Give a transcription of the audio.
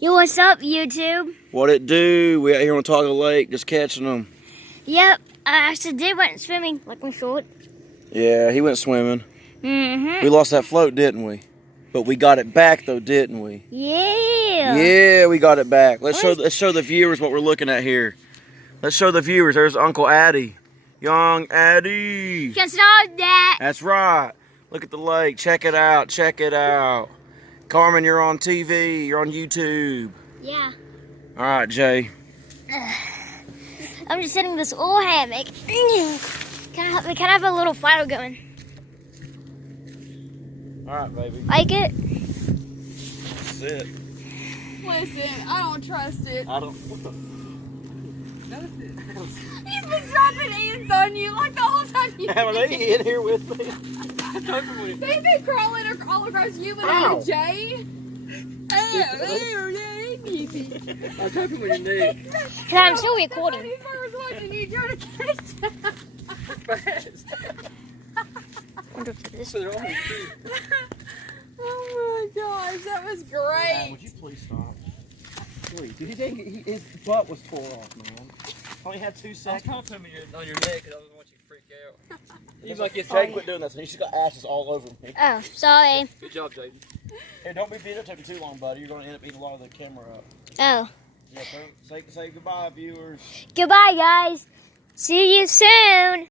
Yo, what's up, YouTube? What it do? We out here on Watuga Lake just catching them. Yep, I actually did went swimming, like we should. Yeah, he went swimming. Mm-hmm. We lost that float, didn't we? But we got it back though, didn't we? Yeah. Yeah, we got it back. Let's show the viewers what we're looking at here. Let's show the viewers. There's Uncle Addy. Young Addy. Can stop that. That's right. Look at the lake. Check it out. Check it out. Carmen, you're on TV. You're on YouTube. Yeah. All right, Jay. I'm just sitting in this old hammock. Can I have a little fire going? All right, baby. Like it? That's it. Listen, I don't trust it. I don't. What the? He's been dropping ants on you like the whole time you Are they in here with me? They've been crawling all across you and Jay. I'm tapping with your neck. I'm still recording. These birds watching you trying to catch them. Fast. Oh my gosh, that was great. Would you please stop? Please. Did you think his butt was tore off, man? Only had 2 seconds. I was on your neck because I didn't want you to freak out. He's like, Jay, quit doing this. He's just got ashes all over me. Oh, sorry. Good job, Jaden. Hey, don't be videotaping too long, buddy. You're going to end up eating a lot of the camera up. Oh. Yeah, so say goodbye, viewers. Goodbye, guys. See you soon.